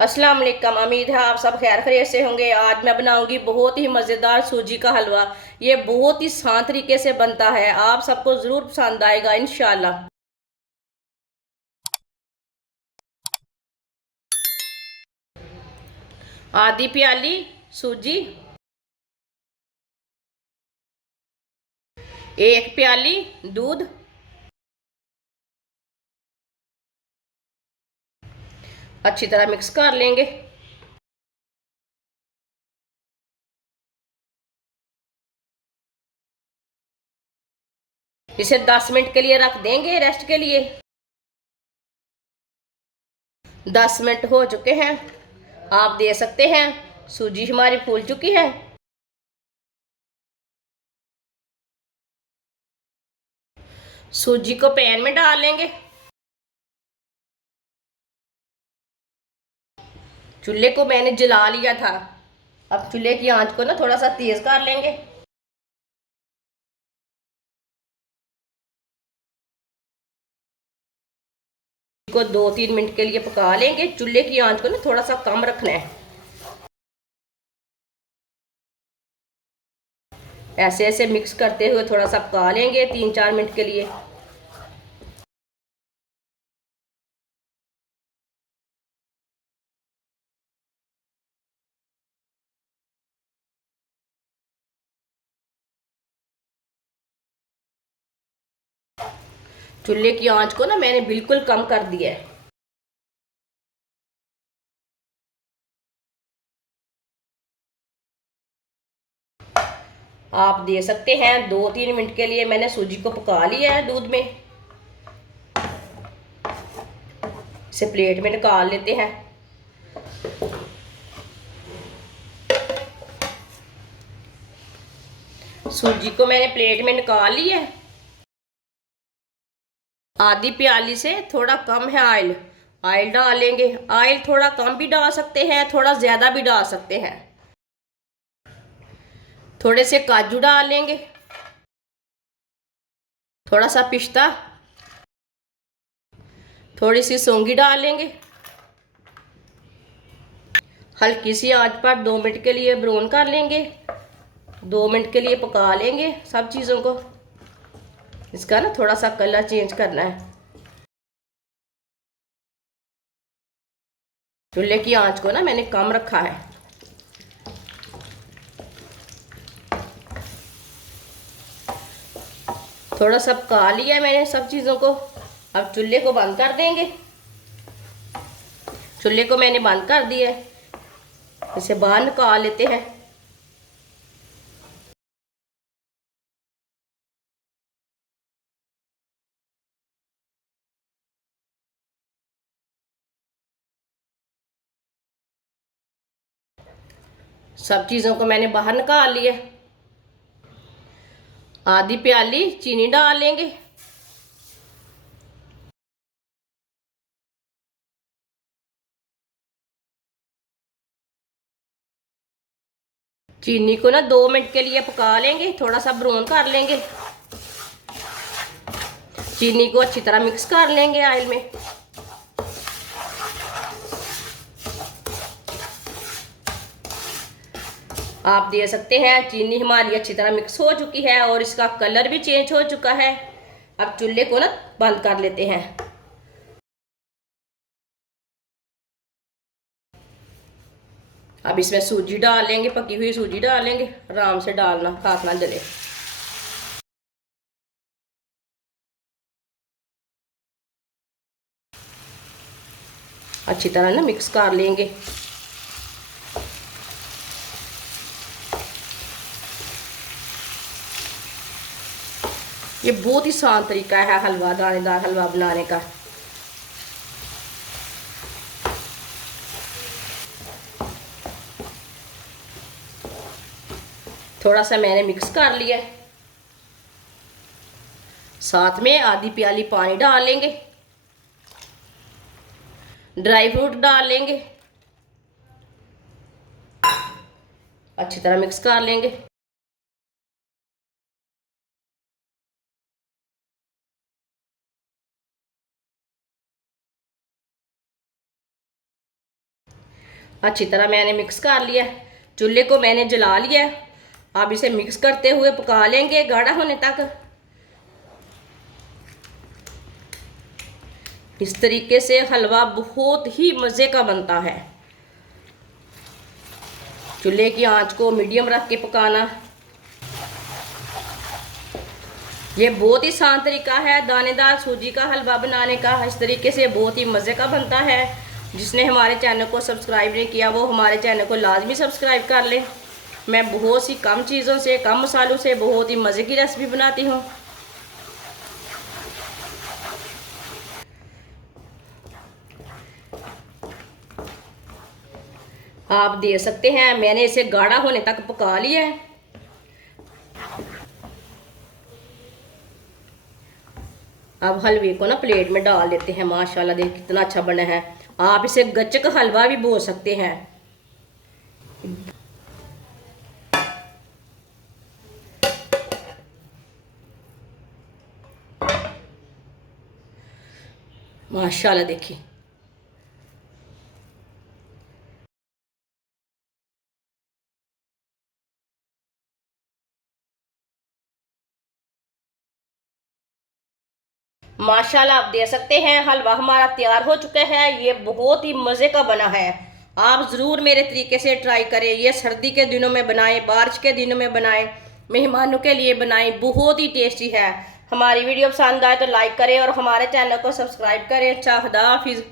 अस्सलाम वालेकुम। उम्मीद है आप सब खैर खैरियत से होंगे। आज मैं बनाऊंगी बहुत ही मज़ेदार सूजी का हलवा। ये बहुत ही आसान तरीके से बनता है, आप सबको ज़रूर पसंद आएगा इंशाल्लाह। आधी प्याली सूजी, एक प्याली दूध, अच्छी तरह मिक्स कर लेंगे। इसे 10 मिनट के लिए रख देंगे रेस्ट के लिए। 10 मिनट हो चुके हैं, आप दे सकते हैं सूजी हमारी फूल चुकी है। सूजी को पैन में डाल लेंगे। चूल्हे को मैंने जला लिया था। अब चूल्हे की आंच को ना थोड़ा सा तेज कर लेंगे। को 2-3 मिनट के लिए पका लेंगे। चूल्हे की आंच को ना थोड़ा सा कम रखना है। ऐसे ऐसे मिक्स करते हुए थोड़ा सा पका लेंगे 3-4 मिनट के लिए। चूल्हे की आंच को ना मैंने बिल्कुल कम कर दिया है। आप दे सकते हैं 2-3 मिनट के लिए मैंने सूजी को पका लिया है दूध में। इसे प्लेट में निकाल लेते हैं। सूजी को मैंने प्लेट में निकाल लिया है। आधी प्याली से थोड़ा कम है ऑयल। ऑयल डालेंगे। ऑयल थोड़ा कम भी डाल सकते हैं, थोड़ा ज़्यादा भी डाल सकते हैं। थोड़े से काजू डाल लेंगे, थोड़ा सा पिस्ता, थोड़ी सी सौंगी डाल लेंगे। हल्की सी आंच पर 2 मिनट के लिए ब्राउन कर लेंगे। 2 मिनट के लिए पका लेंगे सब चीज़ों को। इसका ना थोड़ा सा कलर चेंज करना है। चूल्हे की आंच को ना मैंने कम रखा है। थोड़ा सा पका लिया है मैंने सब चीज़ों को। अब चूल्हे को बंद कर देंगे। चूल्हे को मैंने बंद कर दिया है। इसे बाहर निकाल लेते हैं। सब चीज़ों को मैंने बाहर निकाल लिया। आधी प्याली चीनी डाल लेंगे। चीनी को ना 2 मिनट के लिए पका लेंगे, थोड़ा सा ब्राउन कर लेंगे। चीनी को अच्छी तरह मिक्स कर लेंगे ऑयल में। आप दे सकते हैं चीनी हमारी अच्छी तरह मिक्स हो चुकी है और इसका कलर भी चेंज हो चुका है। अब चूल्हे को ना बंद कर लेते हैं। अब इसमें सूजी डाल लेंगे, पकी हुई सूजी डाल लेंगे। आराम से डालना, हाथ ना जले। अच्छी तरह ना मिक्स कर लेंगे। ये बहुत ही आसान तरीका है हलवा, दानेदार हलवा बनाने का। थोड़ा सा मैंने मिक्स कर लिया। साथ में आधी प्याली पानी डाल लेंगे। ड्राई फ्रूट डाल लेंगे। अच्छी तरह मिक्स कर लेंगे। अच्छी तरह मैंने मिक्स कर लिया है। चूल्हे को मैंने जला लिया है। अब इसे मिक्स करते हुए पका लेंगे गाढ़ा होने तक। इस तरीके से हलवा बहुत ही मज़े का बनता है। चूल्हे की आंच को मीडियम रख के पकाना। ये बहुत ही आसान तरीका है दानेदार सूजी का हलवा बनाने का। इस तरीके से बहुत ही मज़े का बनता है। जिसने हमारे चैनल को सब्सक्राइब नहीं किया वो हमारे चैनल को लाजमी सब्सक्राइब कर ले। मैं बहुत सी कम चीज़ों से, कम मसालों से बहुत ही मज़े की रेसिपी बनाती हूँ। आप देख सकते हैं मैंने इसे गाढ़ा होने तक पका लिया है। अब हलवे को ना प्लेट में डाल देते हैं। माशाल्लाह देख कितना अच्छा बना है। आप इसे गच्चक हलवा भी बोल सकते हैं। माशाल्लाह देखिए। माशाल्लाह आप देख सकते हैं हलवा हमारा तैयार हो चुका है। ये बहुत ही मज़े का बना है। आप ज़रूर मेरे तरीके से ट्राई करें। ये सर्दी के दिनों में बनाएं, बारिश के दिनों में बनाएं, मेहमानों के लिए बनाएं। बहुत ही टेस्टी है। हमारी वीडियो पसंद आए तो लाइक करें और हमारे चैनल को सब्सक्राइब करें। अच्छा, खुदा हाफिज़।